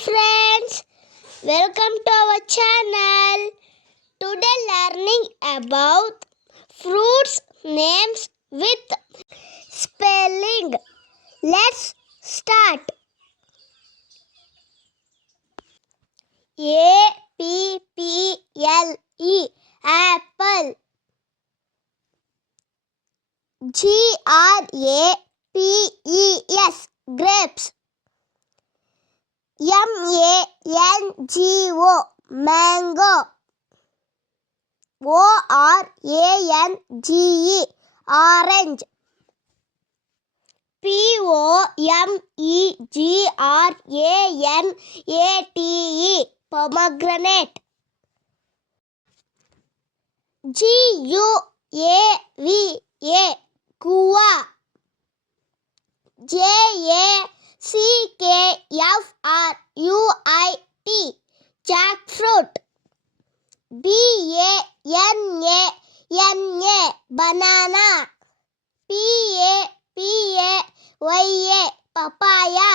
friends, welcome to our channel. Today learning about fruits names with spelling. Let's start. A-P-P-L-E apple. G-R-A-P-E-S grapes. M-A-N-G-O mango. O-R-A-N-G-E orange. P-O-M-E-G-R-A-N-A-T-E pomegranate. G-U-A-V-A guava. J-A-C-K-F-R-U-I-T jackfruit. B-A-N-A-N-A banana. P-A-P-A-Y-A papaya.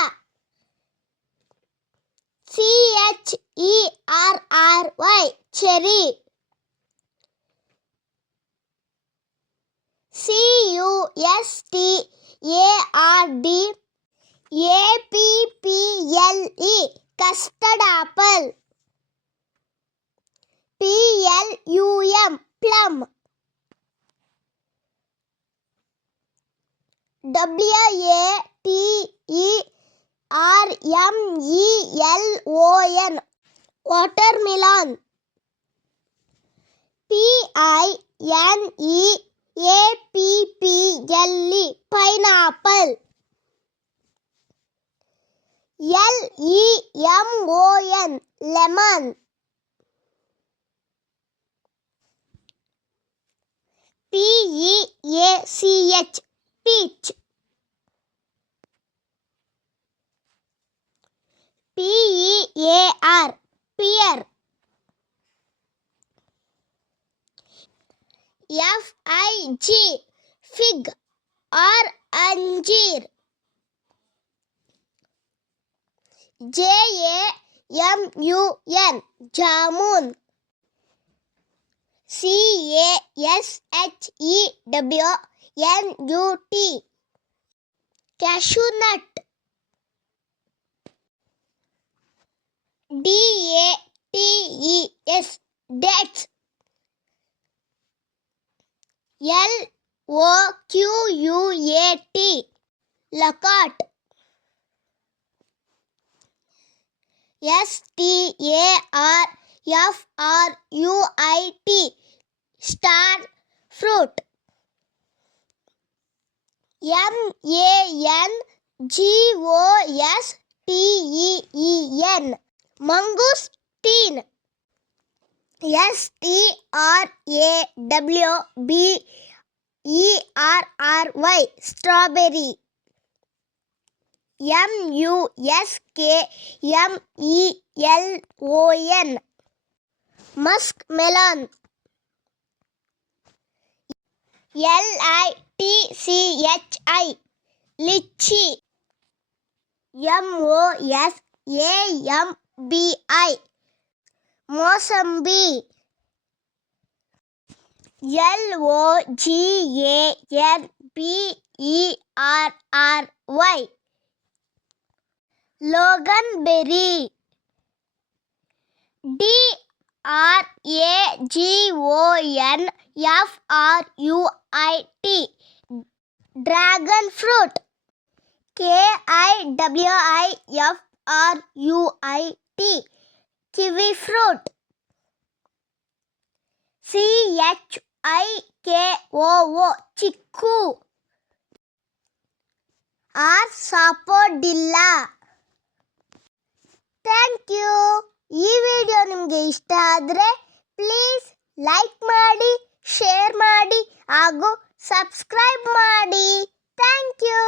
C-H-E-R-R-Y cherry. C-U-S-T-A-R-D-A-P-P-L-E custard apple. P-L-U-M plum. W-A-T-E-R-M-E-L-O-N watermelon. P-I-N-E-A-P-P-L-E pineapple. L-E-M-O-N lemon. P-E-A-C-H peach. P-E-A-R pear. F-I-G fig or anjeer. J-A-M-U-N jamun. C-A-S-H-E-W-N-U-T cashew nut. D-A-T-E-S dates. L-O-Q-U-A-T locust. S-T-A-R-F-R-U-I-T star fruit. M-A-N-G-O-S-T-E-E-N mangosteen. S-T-R-A-W-B-E-R-R-Y strawberry. M-U-S-K-M-E-L-O-N muskmelon. L-I-T-C-H-I lychee. M-O-S-A-M-B-I mosambi. L-O-G-A-N-B-E-R-R-Y loganberry. D-R-A-G-O-N-F-R-U-I-T dragon fruit. K-I-W-I-F-R-U-I-T kiwi fruit. C-H-I-K-O-O chiku or sapodilla. Thank you. ಈ video ನಿಮಗೆ ಇಷ್ಟ ಆದರೆ please like ಮಾಡಿ, share ಮಾಡಿ ಹಾಗೂ subscribe ಮಾಡಿ. Thank you.